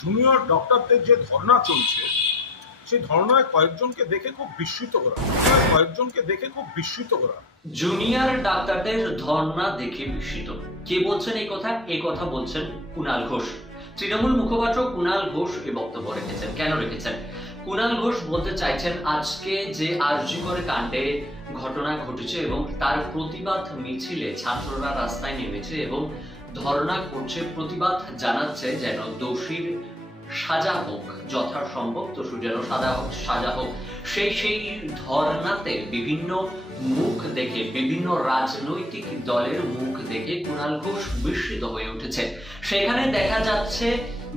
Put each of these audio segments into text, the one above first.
Junior ডক্টরদের যে ধর্ণা চলছে সেই ধর্ণায় কয়েকজনকে দেখে খুব বিস্মিত করা জুনিয়র ডাক্তারদের ধর্ণা দেখে বিস্মিত। কে বলছেন এই কথা বলছেন কুণাল ঘোষ। তৃণমূল মুখপাত্র কুণাল ঘোষ এই বক্তব্য রেখেছেন। কেন রেখেছেন? কুণাল ঘোষ বলতে চাইছেন আজকে যে আরজি করে কাণ্ডে ঘটনা ঘটেছে এবং তার প্রতিবাদ মিছিলে ছাত্ররা রাস্তায় নেমেছে এবং ধর্ণা করছে, প্রতিবাদ জানাচ্ছে যেন দোষীর সাজা হোক, যথাসম্ভব দোষী যেন সাজা হোক। সেই ধর্ণাতে বিভিন্ন মুখ দেখে, বিভিন্ন রাজনৈতিক দলের মুখ দেখে কুণাল ঘোষ বিস্মিত হয়ে উঠেছে। সেখানে দেখা যাচ্ছে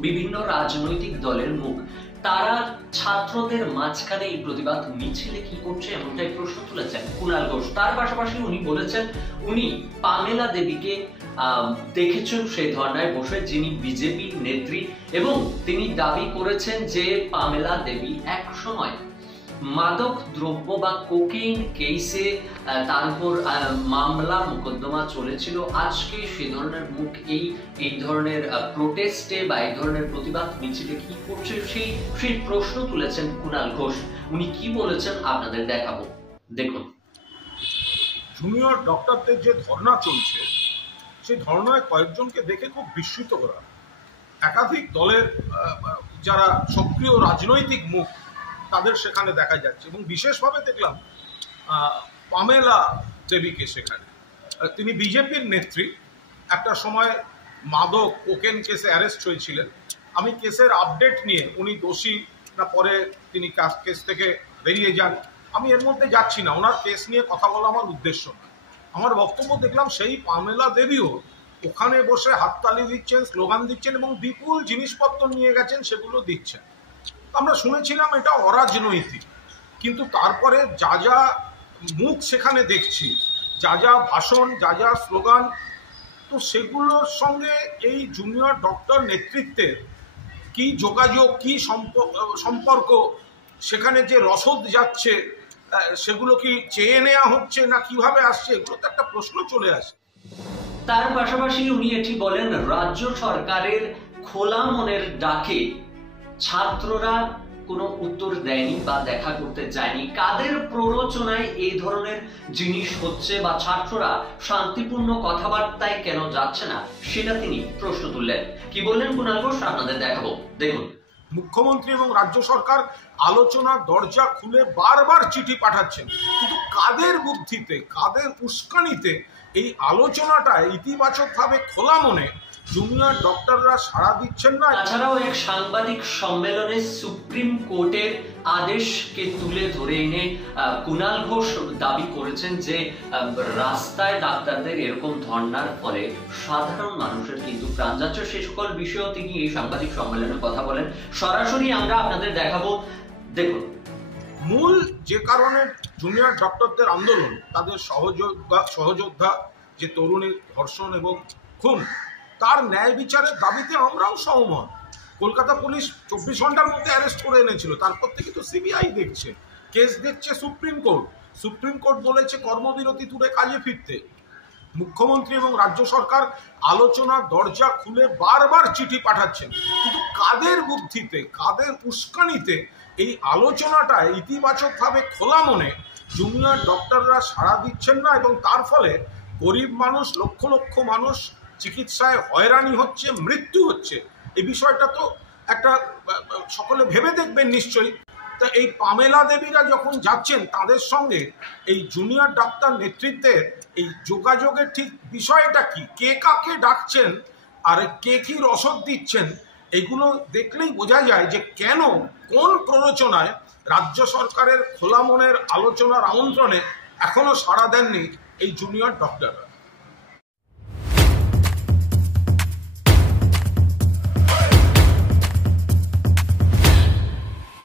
বিভিন্ন রাজনৈতিক দলের মুখ, তারা ছাত্রদের মাঝখানে এই প্রতিবাদ মিছিলে কি করছে এমনটাই প্রশ্ন তুলেছেন কুণাল ঘোষ। তার পাশাপাশি উনি বলেছেন উনি পামেলা দেবীকে দেখেছেন সেই ধর্নায় বসে, যিনি বিজেপি নেত্রী, এবং তিনি দাবি করেছেন যে পামেলা দেবী এক সময় মাদক দ্রব্য বা কোকেইন কেসে তার উপর মামলা মোকদ্দমা চলেছিল। আজকে সে ধরনের মুখ এই ধরনের প্রোটেস্টে বা এই ধরনের প্রতিবাদ মিছিলে কি করছে সেই প্রশ্ন তুলেছেন কুণাল ঘোষ। উনি কি বলেছেন আপনাদের দেখাবো, দেখুন। জুনিয়র ডক্টরদের যে ধর্ণা চলছে সেই ধর্ণায় কয়েকজনকে দেখে খুব বিস্মিত করা। একাধিক দলের যারা সক্রিয় রাজনৈতিক মুখ তাদের সেখানে দেখা যাচ্ছে এবং বিশেষভাবে দেখলাম পামেলা দেবীকে সেখানে। তিনি বিজেপির নেত্রী, একটা সময় মাদক কোকেন কেসে অ্যারেস্ট হয়েছিলেন। আমি কেসের আপডেট নিয়ে উনি দোষী না পরে তিনি কেস থেকে বেরিয়ে যান আমি এর মধ্যে যাচ্ছি না, ওনার কেস নিয়ে কথা বলা আমার উদ্দেশ্য না। আমার বক্তব্য দেখলাম সেই পামেলা দেবীও ওখানে বসে হাততালি দিচ্ছেন, স্লোগান দিচ্ছেন এবং বিপুল জিনিসপত্র নিয়ে গেছেন, সেগুলো দিচ্ছেন। আমরা শুনেছিলাম এটা অরাজনৈতিক, কিন্তু তারপরে যা যা মুখ সেখানে দেখছি, যা যা ভাষণ, যা যা স্লোগান, তো সেগুলোর সঙ্গে এই জুনিয়র ডক্টর নেতৃত্বের কি যোগাযোগ, কি সম্পর্ক, সেখানে যে রসদ যাচ্ছে সেগুলো কি চেয়ে নেওয়া হচ্ছে না কিভাবে আসছে, এগুলো তো একটা প্রশ্ন চলে আসে। তার পাশাপাশি উনি এটি বলেন, রাজ্য সরকারের খোলা মনের ডাকে ছাত্ররা কোনো উত্তর দেয়নি বা দেখা করতে যায়নি। কাদের প্ররোচনায় এই ধরনের জিনিস হচ্ছে বা ছাত্ররা শান্তিপূর্ণ কথাবার্তায় কেন যাচ্ছে না সেটা তিনি প্রশ্ন তুললেন। কি বললেন কুণাল ঘোষ আপনাদের দেখাবো, দেখুন। মুখ্যমন্ত্রী এবং রাজ্য সরকার আলোচনার দরজা খুলে বারবার চিঠি পাঠাচ্ছেন, কিন্তু কাদের বুদ্ধিতে, কাদের উস্কানিতে এই আলোচনাটা ইতিবাচকভাবে খোলা মনে জুনিয়র ডক্টররা সাড়া দিচ্ছেন না? তাছাড়াও এক সাংবাদিক সম্মেলনে সুপ্রিম কোর্টের আদেশকে তুলে ধরে এনে কুণাল ঘোষ দাবি করেছেন যে রাস্তায় ডাক্তারদের এরকম ধর্ণার ফলে সাধারণ মানুষের কিন্তু প্রাণ যাচ্ছে। সে সকল বিষয়েও তিনি এই সাংবাদিক সম্মেলনে কথা বলেন। সরাসরি আমরা আপনাদের দেখাবো, দেখুন। মূল যে কারণে জুনিয়র ডক্টরদের আন্দোলন, তাদের সহযোদ্ধা যে তরুণীর ধর্ষণ এবং খুন, তার ন্যায় বিচারের দাবিতে আমরাও সহমত। কলকাতা পুলিশ 24 ঘন্টার মধ্যে অ্যারেস্ট করে এনেছিল, তারপর থেকে তো সিবিআই দেখছে, কেস দেখছে সুপ্রিম কোর্ট বলেছে কর্মবিরতি তুলে কাজে ফিরতে। মুখ্যমন্ত্রী এবং রাজ্য সরকার আলোচনার দরজা খুলে বারবার চিঠি পাঠাচ্ছেন, কিন্তু কাদের বুদ্ধিতে, কাদের উস্কানিতে এই আলোচনাটা ইতিবাচকভাবে খোলা মনে জুনিয়র ডক্টররা সাড়া দিচ্ছেন না এবং তার ফলে গরিব মানুষ, লক্ষ লক্ষ মানুষ চিকিৎসায় হয়রানি হচ্ছে, মৃত্যু হচ্ছে। এই বিষয়টা তো একটা সকলে ভেবে দেখবেন নিশ্চয়ই। তা এই পামেলা দেবীরা যখন যাচ্ছেন, তাদের সঙ্গে এই জুনিয়র ডাক্তার নেতৃত্বের এই যোগাযোগের ঠিক বিষয়টা কি, কে কাকে ডাকছেন আর কে কি রসদ দিচ্ছেন, এগুলো দেখলেই বোঝা যায় যে কেন, কোন প্ররোচনায় রাজ্য সরকারের খোলা মনের আলোচনার আমন্ত্রণে এখনো সাড়া দেননি এই জুনিয়র ডক্টররা।